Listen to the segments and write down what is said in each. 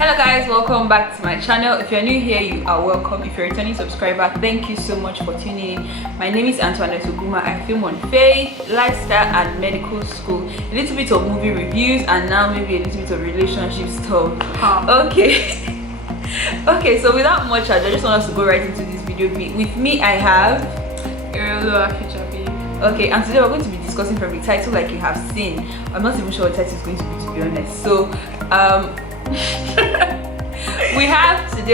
Hello guys, welcome back to my channel. If you're new here, you are welcome. If you're a returning subscriber, thank you so much for tuning in. My name is Antoinette Oguma. I film on faith, lifestyle and medical school, a little bit of movie reviews, and now maybe a little bit of relationship stuff. Okay. Okay, so without much ado, I just want us to go right into this video. With me I have Ireoluwa future babe. Okay, and today we're going to be discussing from the title like you have seen. I'm not even sure what the title is going to be honest. So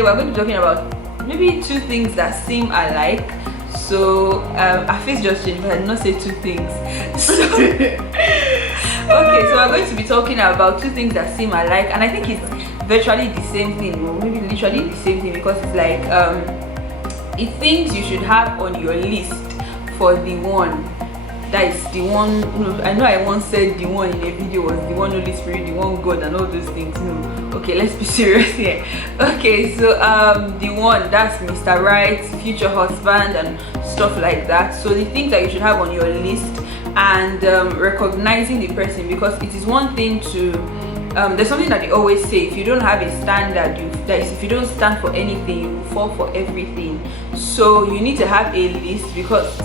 we're going to be talking about maybe two things that seem alike. So our face just changed, but I did not say two things. So, okay, so we're going to be talking about two things that seem alike, and I think it's virtually the same thing, or maybe literally the same thing, because it's like it's things you should have on your list for the one. That is the one. No, I know I once said the one in a video was the one Holy Spirit, the one God, and all those things. No, okay, let's be serious here. Okay, so the one, that's Mr. Right, future husband, and stuff like that. So the things that you should have on your list, and recognizing the person, because it is one thing to there's something that they always say: if you don't have a standard, if you don't stand for anything, you fall for everything. So you need to have a list, because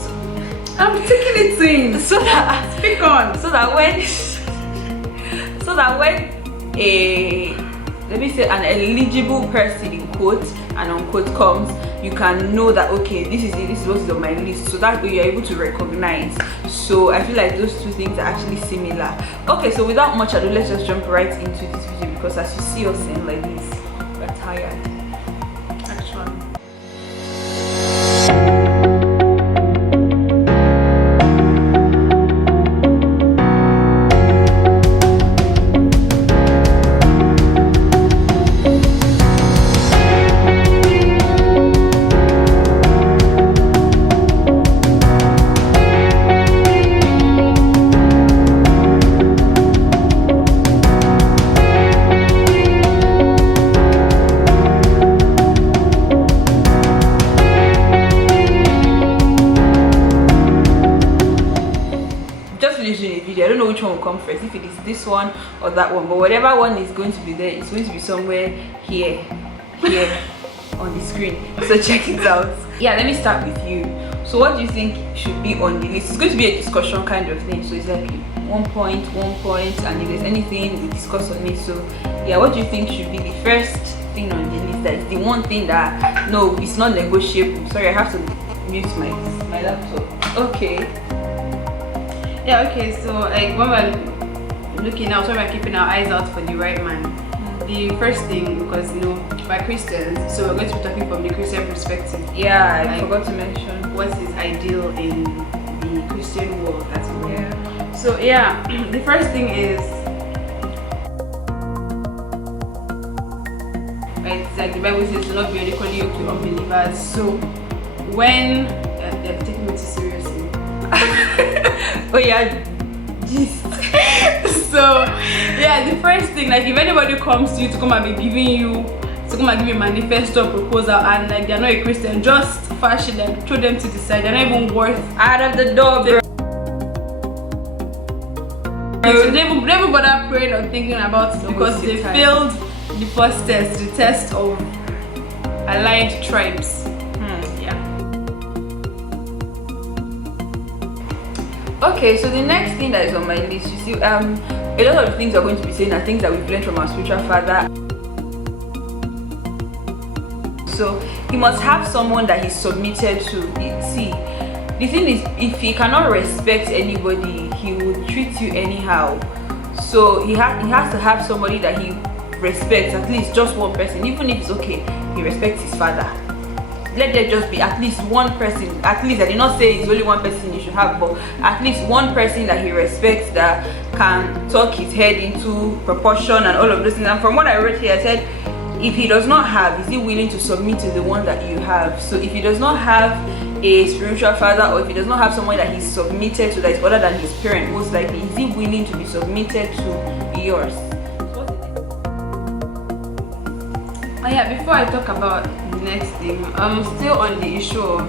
I'm taking it in. So that speak on. So that when a, let me say, an eligible person in quote and unquote comes, you can know that okay, this is it, this is what is on my list. So that way you're able to recognize. So I feel like those two things are actually similar. Okay, so without much ado, let's just jump right into this video, because as you see us saying like this, we're tired. Actually. I don't know which one will come first, if it is this one or that one, but whatever one is going to be there, it's going to be somewhere here on the screen. So check it out. Yeah, let me start with you. So what do you think should be on the list? It's going to be a discussion kind of thing, so it's like one point, and if there's anything we discuss on it. So yeah, what do you think should be the first thing on the list, that is the one thing that no, it's not negotiable? Sorry, I have to mute my laptop. Okay. Yeah, okay, so like when we're looking out, when we're keeping our eyes out for the right man, the first thing, because you know we're Christians, so we're going to be talking from the Christian perspective. Yeah, I like, forgot to mention what is ideal in the Christian world. That's all. Yeah. So yeah, the first thing is, right, it's like the Bible says, do not be unequally yoked with unbelievers. So when they're taking me too seriously. Oh yeah, so yeah, the first thing, like if anybody comes to you to come and be giving you, to come and give you a manifesto proposal, and like they're not a Christian, just fashion them, throw them to the side. They're not even worth out of the door, bro. So they don't even bother praying or thinking about it, because they failed the first test, the test of allied tribes. Okay, so the next thing that is on my list, you see, a lot of the things we're going to be saying are things that we've learned from our spiritual father. So he must have someone that he's submitted to. See, the thing is, if he cannot respect anybody, he will treat you anyhow. So he has to have somebody that he respects, at least just one person, even if it's okay, he respects his father. Let there just be at least one person, at least, I did not say it's only one person you should have, but at least one person that he respects, that can talk his head into proportion and all of those things. And from what I read here, I said, if he does not have, is he willing to submit to the one that you have? So if he does not have a spiritual father, or if he does not have someone that he's submitted to that is other than his parent, most likely, is he willing to be submitted to yours? Oh yeah, before I talk about the next thing, I'm still on the issue of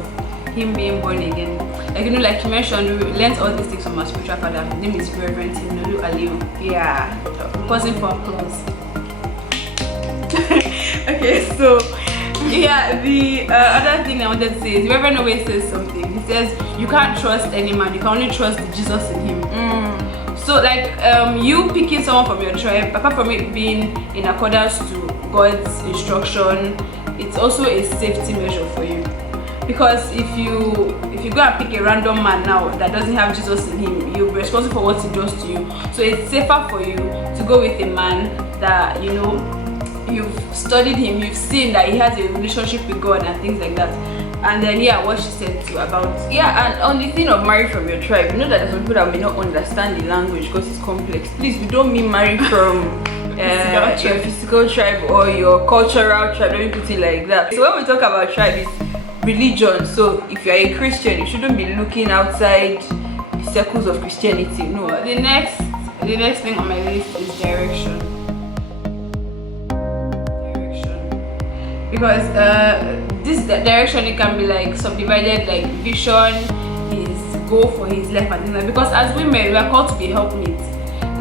him being born again. Like, you know, like you mentioned, we learned all these things from our spiritual father. His name is Reverend Aliu. Yeah. Pausing for applause. Okay, so yeah, the other thing I wanted to say is Reverend always says something. He says you can't trust any man, you can only trust Jesus in him. So like you picking someone from your tribe, apart from it being in accordance to God's instruction, it's also a safety measure for you. Because if you go and pick a random man now that doesn't have Jesus in him, you'll be responsible for what he does to you. So it's safer for you to go with a man that you've studied him, you've seen that he has a relationship with God and things like that. And then what she said too about and on the thing of marry from your tribe, you know that there's some people that may not understand the language because it's complex. Please, we don't mean marry from your physical tribe or your cultural tribe. Don't put it like that. So when we talk about tribe, it's religion. So if you're a Christian, you shouldn't be looking outside the circles of Christianity. No. The next thing on my list is direction. Because this direction, it can be like subdivided, like vision, his goal for his life and things like that. Because as women, we are called to be helpmates.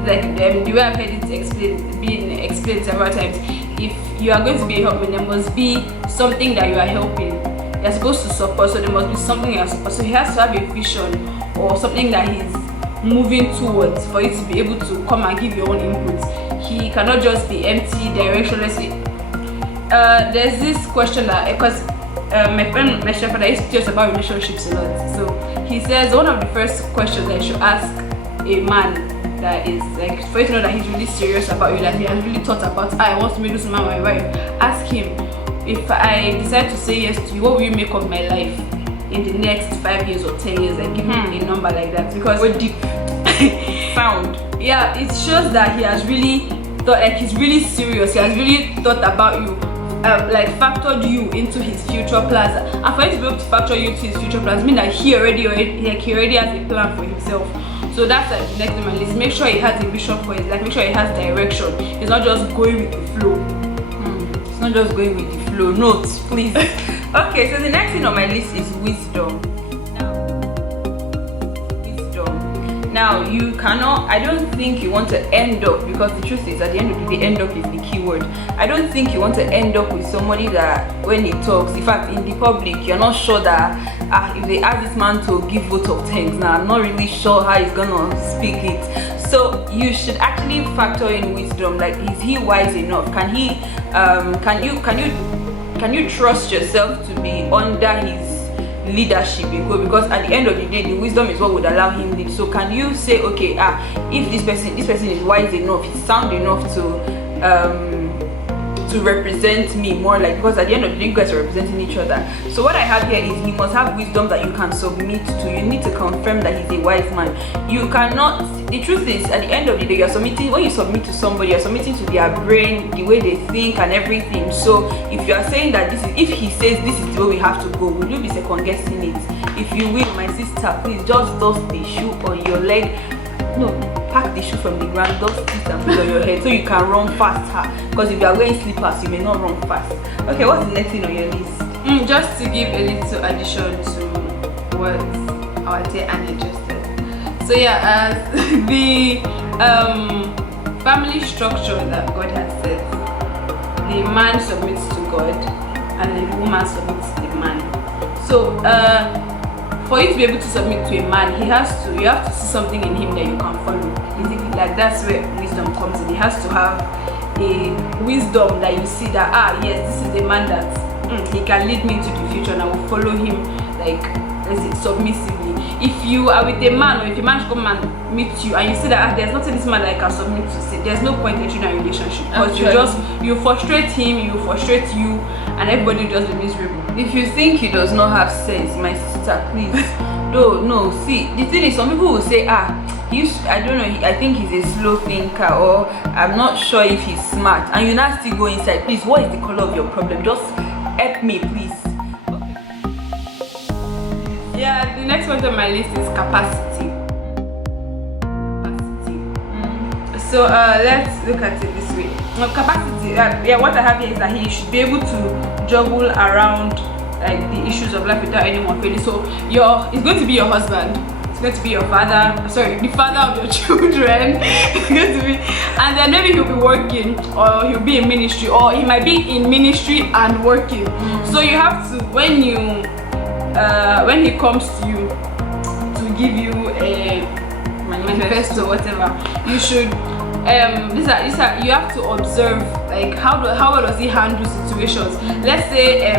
Like the way I've heard it being explained several times, if you are going to be a helpmate, there must be something that you are helping. You're supposed to support, so there must be something you're supposed. So he has to have a vision or something that he's moving towards for you to be able to come and give your own input. He cannot just be empty, directionless. There's this question that because my friend mentioned that I used to teach about relationships a lot. So he says one of the first questions that you should ask a man that is like for you to know that he's really serious about you, that he has really thought about I want to make this man my wife. Ask him, if I decide to say yes to you, what will you make of my life in the next 5 years or 10 years? Like give him a number like that, because we're deep sound. Yeah, it shows that he has really thought, like he's really serious. He has really thought about you. Like factored you into his future plans, and for him to be able to factor you into his future plans means that he already has a plan for himself. So that's like the next on my list. Make sure he has a vision for his life. Make sure he has direction. He's not just going with the flow. It's not just going with the flow. Notes, please. Okay, so the next thing on my list is wisdom. Now you cannot, I don't think you want to end up, because the truth is at the end of the day, end up is the key word. I don't think you want to end up with somebody that when he talks, in fact in the public, you're not sure that if they ask this man to give vote of thanks, now I'm not really sure how he's gonna speak it. So you should actually factor in wisdom. Like, is he wise enough? Can he can you trust yourself to be under his leadership in God? Because at the end of the day, the wisdom is what would allow him lead. So can you say, okay, if this person is wise enough, he's sound enough to represent me more, like, because at the end of the day you guys are representing each other. So what I have here is he must have wisdom that you can submit to. You need to confirm that he's a wise man. You cannot, the truth is at the end of the day, when you submit to somebody, you're submitting to their brain, the way they think and everything. So if you are saying that if he says this is the way we have to go, will you be second guessing it? If you will, my sister, please just dust the shoe on your leg. No, pack the shoe from the ground, dust it and put it on your head so you can run faster. Because if you are wearing slippers, you may not run fast. Okay, what's the next thing on your list? Just to give a little addition to what our dear Annie just said. So yeah, the family structure that God has set, the man submits to God and the woman submits to the man. So for you to be able to submit to a man, you have to see something in him that you can follow. Like, that's where wisdom comes in. He has to have a wisdom that you see that yes, this is a man that he can lead me into the future and I will follow him, like, let's say, submissively. If you are with a man, or if a man should come and meet you and you see that there's nothing this man that I can submit to, say there's no point in a relationship, because you frustrate him, you frustrate you, and everybody will just be miserable. If you think he does not have sense, my sister, please. No, see, the thing is, some people will say, I don't know, I think he's a slow thinker, or I'm not sure if he's smart, and you now still go inside. Please, what is the color of your problem? Just help me, please. Okay. Yeah, the next one on my list is capacity. So let's look at it this way. Capacity, what I have here is that he should be able to juggle around like the issues of life without anyone feeling. So he's going to be your husband. going to be your father, sorry, the father of your children. He's going to be, and then maybe he'll be working, or he'll be in ministry, or he might be in ministry and working. So you have to, when he comes to you to give you a manifesto or whatever, you should you have to observe, like how well does he handle situations. Let's say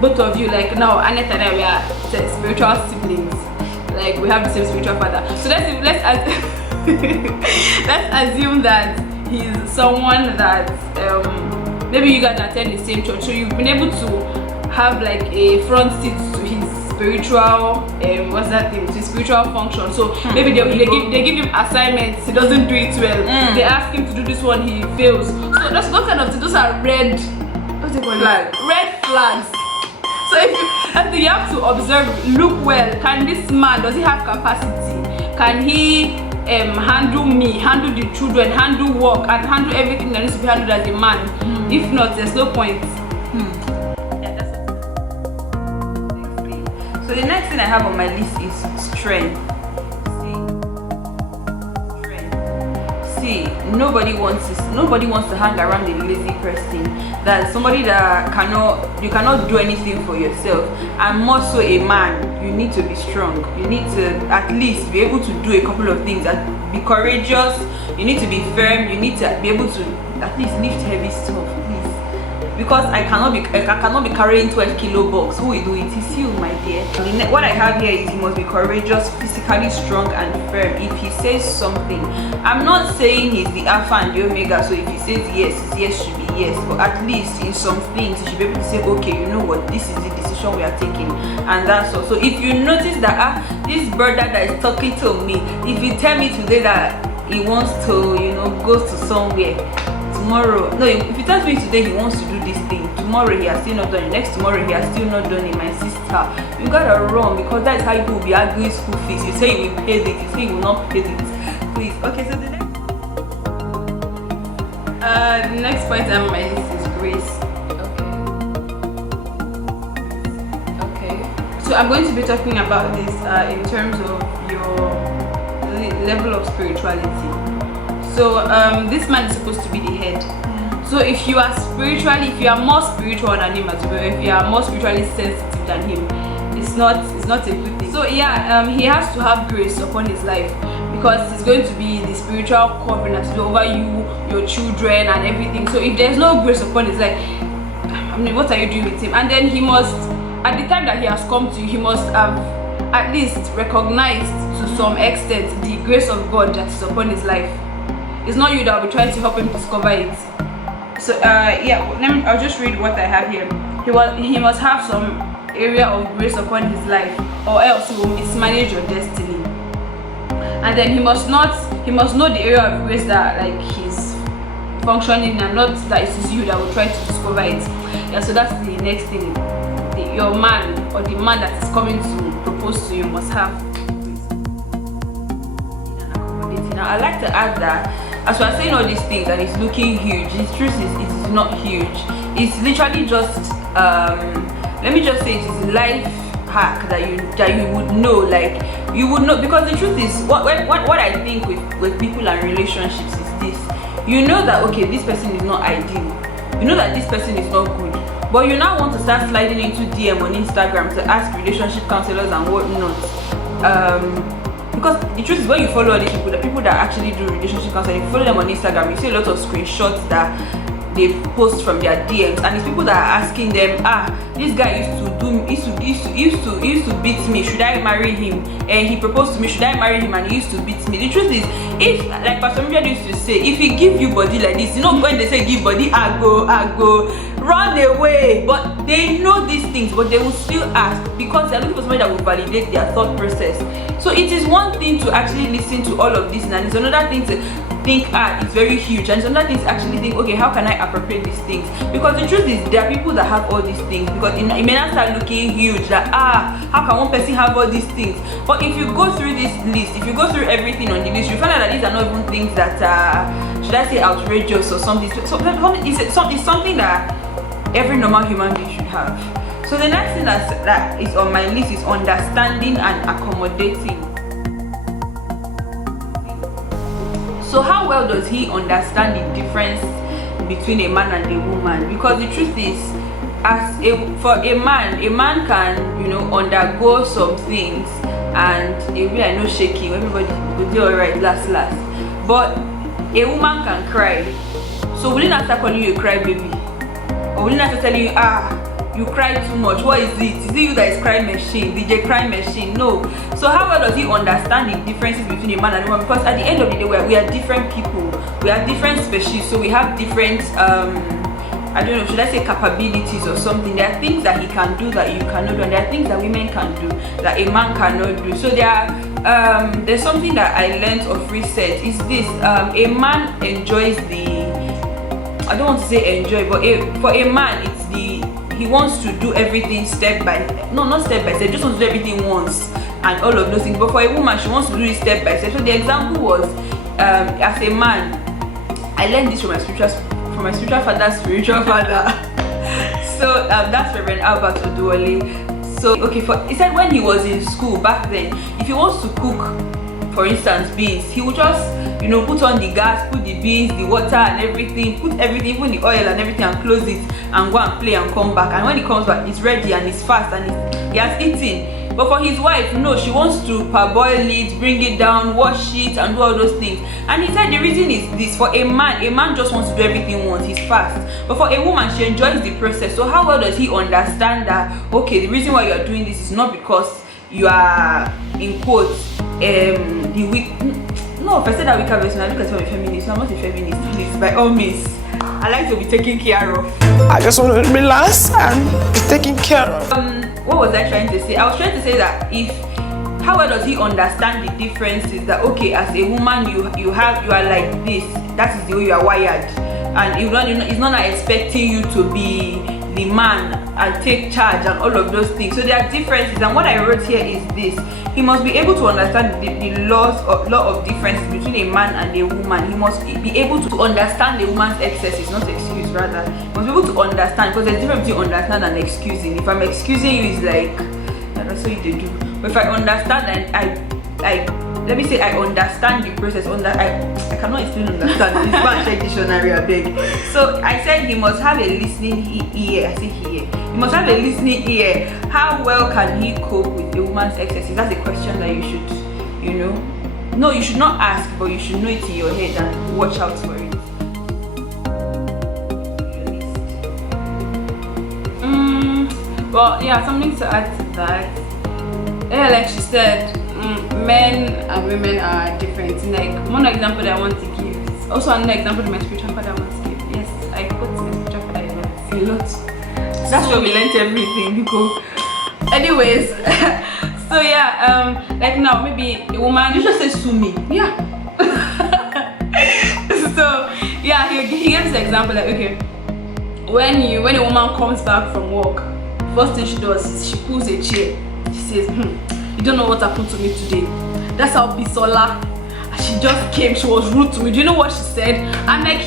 both of you, like now Annette and I, we are spiritual siblings, like we have the same spiritual father. So let's assume that he's someone that maybe you guys attend the same church, so you've been able to have like a front seat to his spiritual to his spiritual function. So maybe they give him assignments, he doesn't do it well. They ask him to do this one, he fails. So those kind of things, those are red flags. So if you have to observe, look well, can this man, does he have capacity? Can he handle me, handle the children, handle work, and handle everything that needs to be handled as a man? If not, there's no point. Yeah, that's what. So the next thing I have on my list is strength. See, nobody wants to hang around a lazy person. That's somebody that you cannot do anything for yourself. And more so a man, you need to be strong. You need to at least be able to do a couple of things. Be courageous. You need to be firm. You need to be able to at least lift heavy stuff, please. Because I cannot be carrying 12 kilo box. Who will do it? It's you, my dear. What I have here is he must be courageous, physically strong and firm. If he says something, I'm not saying he's the alpha and the omega, so if he says yes, his yes should be yes, but at least in some things he should be able to say, okay, you know what, this is the decision we are taking, and that's all. So if you notice that this brother that is talking to me, if you tell me today that he wants to, go to somewhere, tomorrow, no, if he tells me today he wants to do this thing, tomorrow he has still not done it, next tomorrow he has still not done it, my sister, you gotta run, because that's how you will be arguing school fees. You say you will pay it, you say you will not pay it, please. Okay, so the next point on my list is grace. Okay. So I'm going to be talking about this in terms of your level of spirituality. So this man is supposed to be the head. So if you are more spiritual than him, if you are more spiritually sensitive than him, it's not a good thing. So yeah, he has to have grace upon his life, because he's going to be the spiritual covenant over you, your children, and everything. So if there's no grace upon his life, what are you doing with him? And then he must, at the time that he has come to you, he must have at least recognized to some extent the grace of God that is upon his life. It's not you that will be trying to help him discover it. So I'll just read what I have here. He must have some area of grace upon his life, or else he will mismanage your destiny. And then he must know the area of grace that like he's functioning, and not that it is you that will try to discover it. Yeah, so that's the next thing. Your man, or the man that is coming to propose to you, must have grace. Now I like to add that as we are saying all these things and it's looking huge, the truth is it is not huge. It's literally just let me just say it is a life hack that you would know, like you would know, because the truth is what I think with people and relationships is this: you know that okay, this person is not ideal, you know that this person is not good, but you now want to start sliding into DM on Instagram to ask relationship counselors and whatnot. Because the truth is, when you follow all these people, the people that actually do relationship counseling, you follow them on Instagram, you see a lot of screenshots that they post from their DMs, and it's people that are asking them, this guy used to beat me, should I marry him? And he proposed to me, should I marry him? And he used to beat me. The truth is, if, like Pastor Miriam used to say, if he give you body like this, when they say give body, I go, run away. But they know these things, but they will still ask, because they're looking for somebody that will validate their thought process. So it is one thing to actually listen to all of this, and it's another thing to think it's very huge, and it's another thing to actually think, okay, how can I appropriate these things? Because the truth is, there are people that have all these things, because it may not start looking huge, that how can one person have all these things? But if you go through this list, if you go through everything on the list, you find out that these are not even things that should I say outrageous or something. So it's something that every normal human being should have. So the next thing that is on my list is understanding and accommodating. So how well does he understand the difference between a man and a woman? Because the truth is, for a man can, you know, undergo some things and it be like no shaking, everybody will do alright last. But a woman can cry. So will he not start calling you a cry baby? Or will he not start telling you, you cry too much? What is it? Is it you that is crying machine? DJ crying machine? No. So how well does he understand the differences between a man and a woman? Because at the end of the day, we are different people. We are different species. So we have different I don't know, should I say capabilities or something. There are things that he can do that you cannot do, and there are things that women can do that a man cannot do. So there's something that I learned of research is this: a man enjoys I don't want to say enjoy, but for a man it's he wants to do everything not step by step, just wants to do everything once and all of those things. But for a woman, she wants to do it step by step. So the example was, as a man, I learned this from my spiritual father. So that's Reverend Albert Oduole. So he said when he was in school back then, if he wants to cook, for instance, beans, he would just, you know, put on the gas, put the beans, the water and everything, put everything, even the oil and everything, and close it and go and play and come back. And when he comes back, it's ready and it's fast and he has eaten. But for his wife, no, she wants to parboil it, bring it down, wash it, and do all those things. And he said the reason is this: for a man just wants to do everything once, he's fast. But for a woman, she enjoys the process. So how well does he understand that, okay, the reason why you are doing this is not because you are, in quotes, the weak. No, if I said that weaker version, I look at myself a feminist. No, I'm not a feminist, please, by all means. I like to be taken care of. I just want to relax and be taken care of. What was I trying to say? I was trying to say that how well does he understand the differences that, okay, as a woman you are like this, that is the way you are wired, and he's not expecting you to be the man and take charge and all of those things. So there are differences, and what I wrote here is this: he must be able to understand the law of differences between a man and a woman. He must be able to understand a woman's excesses, not excuse, rather. He must be able to understand, because there's a difference between understand and excusing. If I'm excusing you, it's like, that's what you do. But if I understand and let me say I understand the process, I cannot explain understand. It's one check dictionary, I beg. So I said he must have a listening ear. I say here. He must have a listening ear. How well can he cope with a woman's excesses? That's a question that you should, you know. No, you should not ask, but you should know it in your head and watch out for it. Well, yeah, something to add to that. Yeah, like she said, men and women are different. Like one example that I want to give is also another example that my spiritual father wants to give. Yes, I quote my spiritual father a lot. That's where we learned everything. Anyways, so yeah, like now maybe a woman. You just say sue me. Yeah. So yeah, he gives the example like, okay, when a woman comes back from work, first thing she does is she pulls a chair. She says, you don't know what happened to me today. That's how Bisola. She just came, she was rude to me. Do you know what she said? And like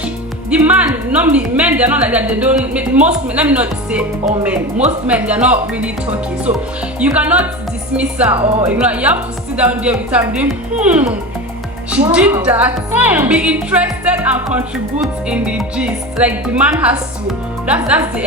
the man, normally men, they're not like that. They don't, most men, let me not say all men, most men, they're not really talking. So you cannot dismiss her or ignore her. You have to sit down there with her and be, she did that. Be interested and contribute in the gist. Like the man has to, that's the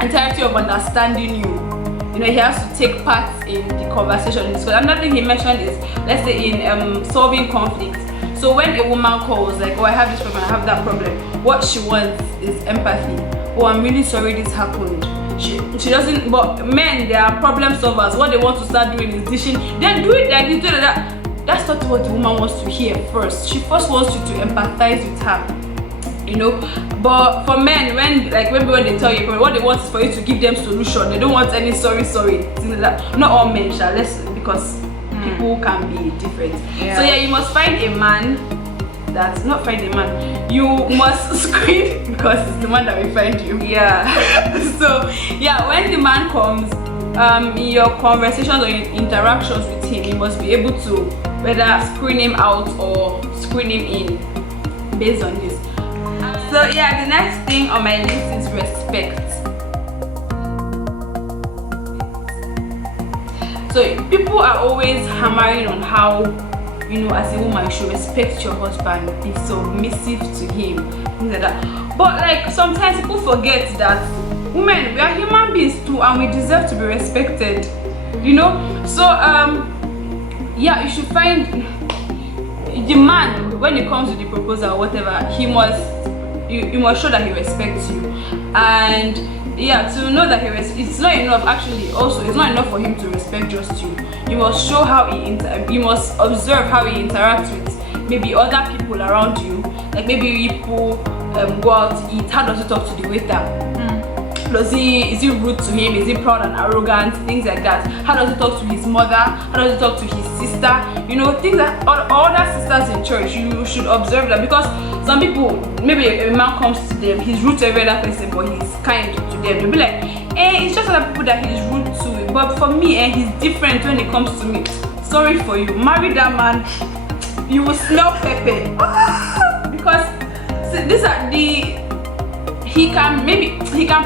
entirety of understanding you. You know, he has to take part in the conversation. So another thing he mentioned is, let's say in solving conflict. So when a woman calls like, oh, I have this problem, I have that problem, what she wants is empathy. Oh, I'm really sorry this happened. She doesn't, but men, they are problem solvers. What they want to start doing is dishing. Then do it like this, do it like that. That's not what the woman wants to hear first. She first wants you to empathize with her. You know, but for men, when they tell you what they want is for you to give them solution. They don't want any sorry things like that. Not all men shall, because people can be different. So yeah, you must find a man that's not find a man. You must screen, because it's the man that will find you. Yeah. So yeah, when the man comes, in your conversations or in interactions with him, you must be able to whether screen him out or screen him in based on this. So yeah, the next thing on my list is respect. So people are always hammering on how as a woman, you should respect your husband, be submissive to him, things like that. But like sometimes people forget that women, we are human beings too, and we deserve to be respected. So yeah, you should find the man, when it comes to the proposal or whatever, you must show that he respects you. And yeah, to know that it's not enough. Actually, also, it's not enough for him to respect just you. You must show how you must observe how he interacts with maybe other people around you. Like maybe people go out to eat. How does he talk to the waiter? Is he rude to him? Is he proud and arrogant? Things like that. How does he talk to his mother? How does he talk to his sister? Things that all other sisters in church, you should observe that, because some people, maybe a man comes to them, he's rude to every other person, but he's kind to them. They'll be like, it's just other people that he's rude to. But for me, he's different when it comes to me. Sorry for you. Marry that man, you will smell pepper. Because these are he can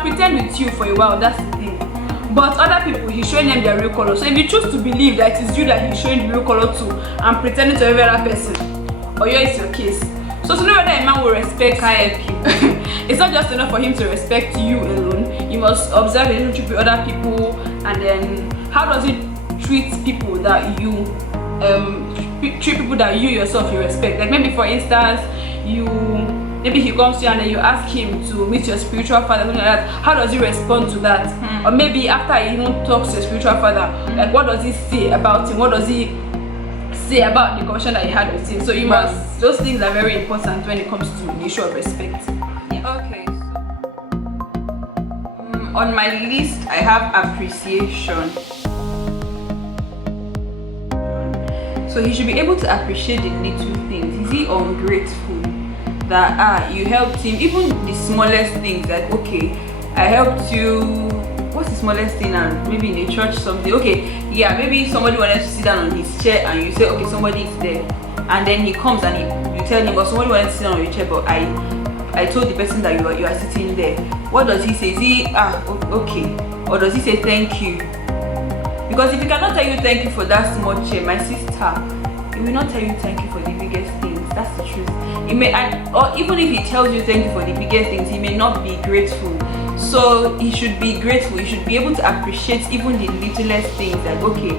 pretend with you for a while, that's the thing. But other people, he's showing them their real color. So if you choose to believe that it is you that he's showing the real color to and pretending to every other person, or it's your case. So to know whether a man will respect it's not just enough for him to respect you alone. You must observe the relationship with other people, and then how does he treat people that you yourself you respect. Like maybe for instance, maybe he comes to you and then you ask him to meet your spiritual father, something like that. How does he respond to that? Or maybe after he even talks to your spiritual father, like what does he say about him? What does he say about the conversation that he had with him? So those things are very important when it comes to the issue of respect. Yeah. Okay. So, on my list, I have appreciation. So he should be able to appreciate the little things. Is he ungrateful that you helped him? Even the smallest things, like okay, I helped you. What's the smallest thing? And maybe in the church something. Okay, yeah, maybe somebody wanted to sit down on his chair and you say, okay, somebody is there, and then he comes and you tell him, but somebody wanted to sit down on your chair, but I told the person that you are sitting there. What does he say? Is he okay, or does he say thank you? Because if he cannot tell you thank you for that small chair, my sister, he will not tell you thank you for the biggest things. That's the truth. He may, or even if he tells you thank you for the biggest things, he may not be grateful. So he should be grateful. He should be able to appreciate even the littlest things. Like okay,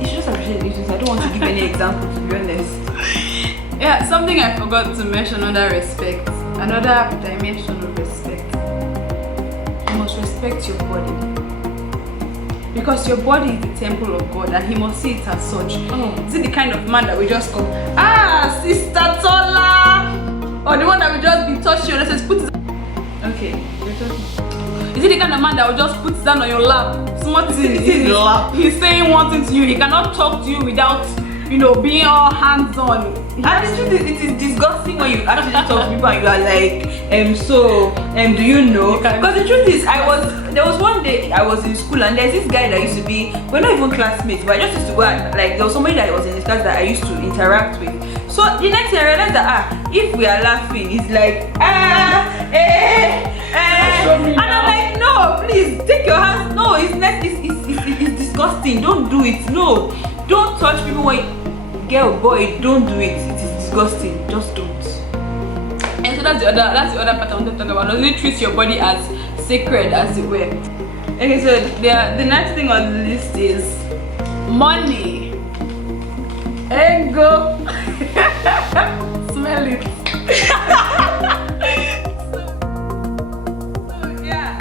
you should just appreciate the little things. I don't want to give any example, to be honest. Yeah, something I forgot to mention under respect. Another dimension of respect. You must respect your body. Because your body is the temple of God and he must see it as such. Is it the kind of man that we just come, Sister Tola? Or the one that will just be touching you and says, put his... Okay, you're talking. Is it the kind of man that will just put his hand on your lap? Smart thing in his lap. He's saying one thing to you. He cannot talk to you without, being all hands-on. And the truth is, it is disgusting when you actually talk to people and you are like, do you know? Because the truth is, there was one day I was in school and there's this guy that used to be, we're not even classmates, but I just used to go and, like, there was somebody that was in his class that I used to interact with. So the next thing I realized that, if we are laughing, he's like, and I'm like, no, please, take your hands, no, it's disgusting, don't do it, no. Don't touch people when girl, boy, don't do it. It is disgusting. Just don't. And so that's the other part I want to talk about. Does it treat your body as sacred, as it were? Okay, so the next thing on the list is money. Ego. Smell it. so yeah.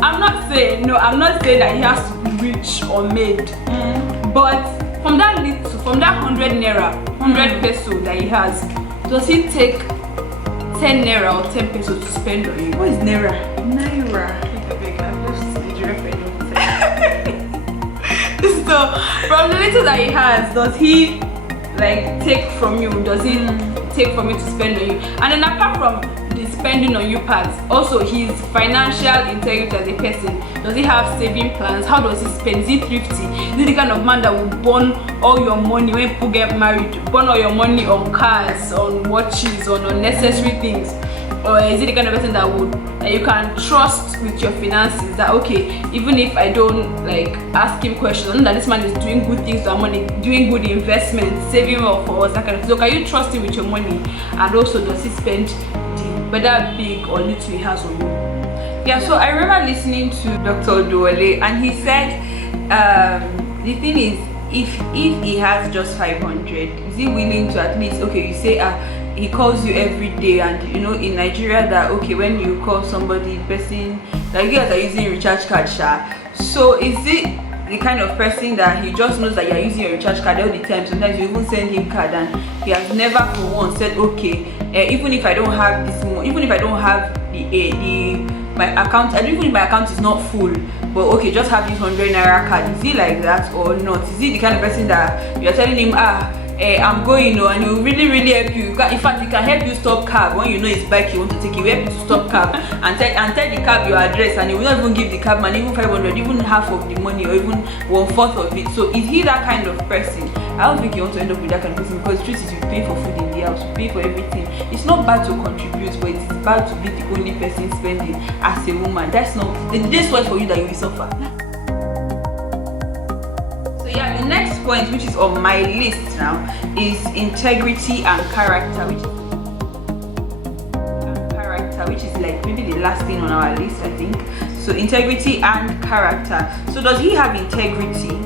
I'm not saying that he has to be rich or made. But from that 100 naira, 100 peso that he has, does he take 10 naira or 10 peso to spend on you? What is naira? Naira. So from the little that he has, does he like take from you? Does he take from you to spend on you? And then apart from the spending on you part, also his financial integrity as a person. Does he have saving plans? How does he spend? Is he thrifty? Is he the kind of man that will burn all your money when people get married? Burn all your money on cars, on watches, on unnecessary things? or is he the kind of person that you can trust with your finances, that okay, even if I don't like ask him questions, I know that this man is doing good things with our money, doing good investments, saving up for us, that kind of thing. So can you trust him with your money? And also, does he spend whether big or little he has on you? Yeah, so I remember listening to Dr. Oduwole, and he said the thing is, if he has just 500, is he willing to at least, okay, you say he calls you every day, and you know in Nigeria that okay, when you call somebody, the person, like you guys are using recharge card, so is it the kind of person that he just knows that you're using your recharge card all the time? Sometimes you even send him card and he has never for once said okay, even if I don't have this money, even if I don't have my account, even if my account is not full, but okay, just have this 100 naira card. Is he like that or not? Is he the kind of person that you're telling him I'm going, and he will really help you? In fact, he can help you stop cab when you know his bike you want to take. He will help you to stop cab and tell the cab your address, and he will not even give the cab man even 500, even half of the money, or even 1/4 of it. So is he that kind of person? I don't think you want to end up with that kind of person, because the truth is you pay for food in the house, you pay for everything. It's not bad to contribute, but it's bad to be the only person spending as a woman. That's not this was for you that you will suffer. Yeah, the next point, which is on my list now, is integrity and character, which is like maybe the last thing on our list, I think. So integrity and character. So does he have integrity?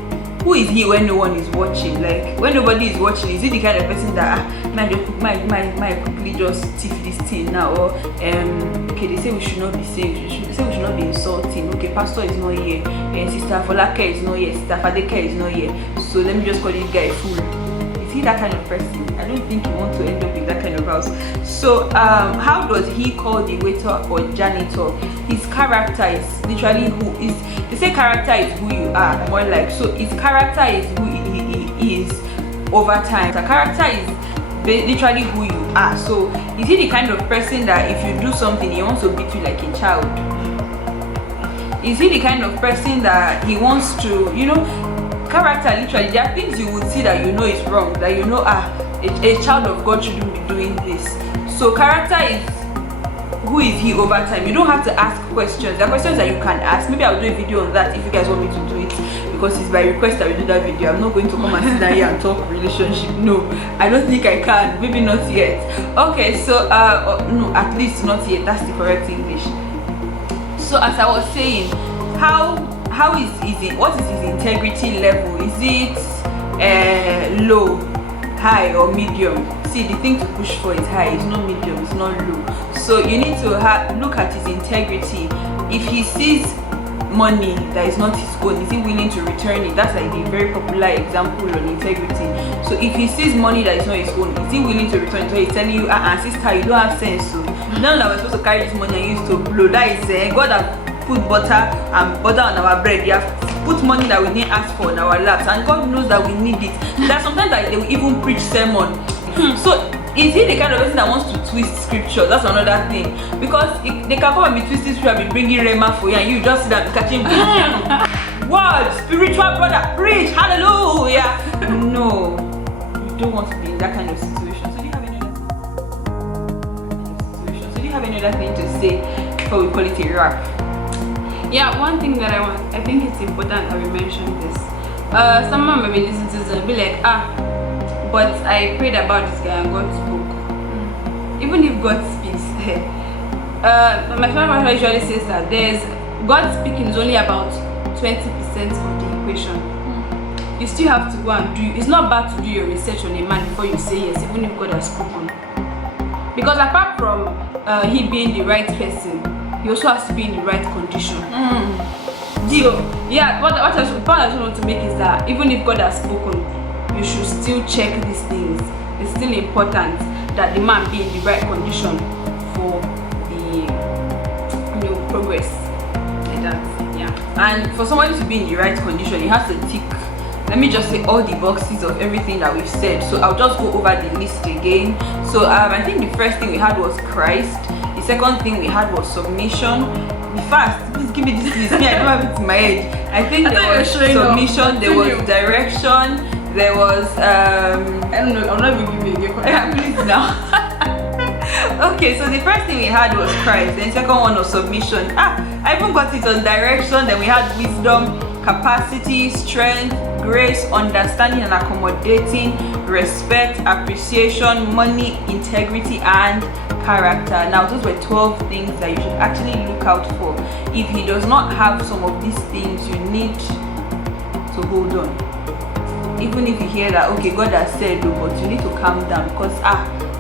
Who is he when no one is watching? Like when nobody is watching, is he the kind of person that might quickly just tiff this thing now? Or okay, they say we should not be saying, they say we should not be insulting. Okay, pastor is not here, and sister Folake is not here, sister Fadeke is not here, so let me just call this guy a fool. Is he that kind of person? I don't think you want to end up in that kind of house. So how does he call the waiter or janitor? His character is literally who is. They say character is who you are, more like. So his character is who he is over time. The character is literally who you are. So is he the kind of person that if you do something, he wants to beat you like a child? Is he the kind of person that he wants to, character, literally, there are things you would see that you know is wrong, that you know a child of God shouldn't be doing this. So character is who is he over time. You don't have to ask questions. There are questions that you can ask. Maybe I'll do a video on that if you guys want me to do it, because it's by request that we do that video. I'm not going to come and sit down here and talk relationship. No, I don't think I can. Maybe not yet. Okay, so no, at least not yet. That's the correct English. So as I was saying, how is it? What is his integrity level? Is it low, high, or medium? See, the thing to push for is high. It's not medium. It's not low. So you need to look at his integrity. If he sees money that is not his own, is he willing to return it? That's like a very popular example on integrity. So if he sees money that is not his own, is he willing to return it? So he's telling you, sister, you don't have sense. So now that we're supposed to carry this money and use to blow, that is God have put butter and butter on our bread. They have put money that we didn't ask for in our laps, and God knows that we need it. There are sometimes that they will even preach sermon. So is he the kind of person that wants to twist scripture? That's another thing, because they can come and be twisting scripture and be bringing rhema for you, and you just sit there catching word, spiritual brother, preach, hallelujah. No, you don't want to be in that kind of situation. So do you have any other thing to say before we call it a wrap? Yeah, one thing that I think it's important that we mention this. Someone may be listening to this and be like, but I prayed about this guy and God spoke. Even if God speaks, my friend usually says that God speaking is only about 20% of the equation. You still have to go and do. It's not bad to do your research on a man before you say yes, even if God has spoken. Because apart from he being the right person, he also has to be in the right condition. So yeah, what I just want to make is that even if God has spoken, you should still check these things. It's still important that the man be in the right condition for the progress like that. Yeah. And for somebody to be in the right condition, you have to tick, let me just say, all the boxes of everything that we've said. So I'll just go over the list again. So I think the first thing we had was Christ. The second thing we had was submission. Be fast, please give me this list. Me, I don't have it in my head. I think there was submission, there was direction, there was I don't know, I'm not even giving you a please now. Okay, so the first thing we had was Christ, then second one was submission. I even got it on direction. Then we had wisdom, capacity, strength, grace, understanding and accommodating, respect, appreciation, money, integrity, and character. Now those were 12 things that you should actually look out for. If he does not have some of these things, you need to hold on. Even if you hear that, okay, God has said, but you need to calm down, because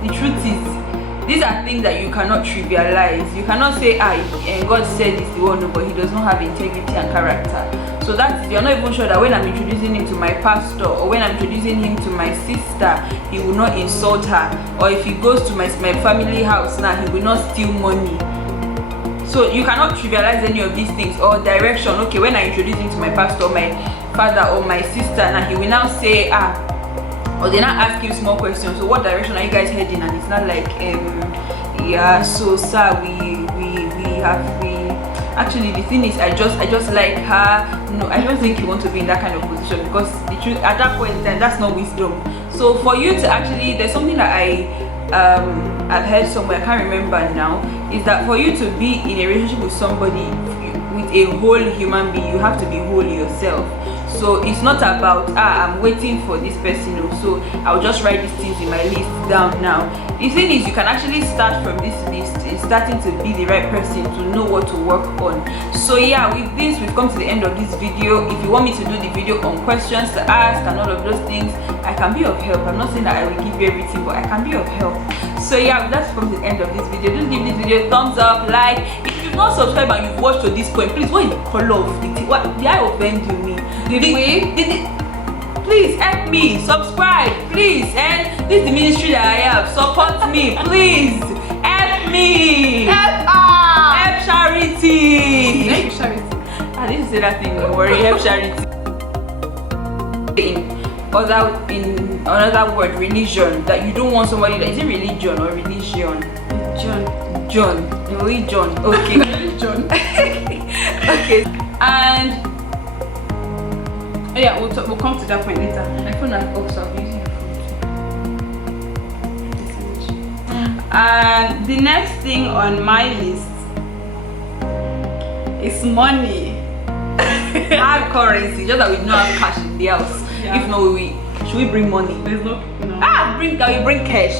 the truth is, these are things that you cannot trivialize. You cannot say, God said this the one, but he does not have integrity and character. So that is, you're not even sure that when I'm introducing him to my pastor, or when I'm introducing him to my sister, he will not insult her. Or if he goes to my family house now, he will not steal money. So you cannot trivialize any of these things. Or direction, okay, when I introduce him to my pastor, or my father, or my sister, now he will now say, or they now ask you small questions. So what direction are you guys heading? And it's not like yeah, so sir, we actually, the thing is, I just like her. No, I don't think you want to be in that kind of position, because the truth, at that point in time, that's not wisdom. So for you to actually, there's something that I've heard somewhere, I can't remember now, is that for you to be in a relationship with somebody, with a whole human being, you have to be whole yourself. So it's not about I'm waiting for this person, so I'll just write these things in my list down now. The thing is, you can actually start from this list and starting to be the right person to know what to work on. So yeah, with this, we've come to the end of this video. If you want me to do the video on questions to ask and all of those things, I can be of help. I'm not saying that I will give you everything, but I can be of help. So yeah, that's from the end of this video. Just give this video a thumbs up, like. If you've not subscribed and you've watched to this point, please, what is the color of the what did I offend you me? Please help me, subscribe, please. And this is the ministry that I have. Support me, please. Help me. Help charity. Help charity. I didn't say that thing, don't worry. Help charity. In another word, religion, that you don't want somebody that is it religion or religion? Religion. Okay. Religion. Okay. And yeah, we'll come to that point later. my phone has off, so I'll be using your phone. And the next thing on my list is money. Hard currency, just that we don't have cash in the house. Yeah. If not, should we bring money? There's no. We bring cash.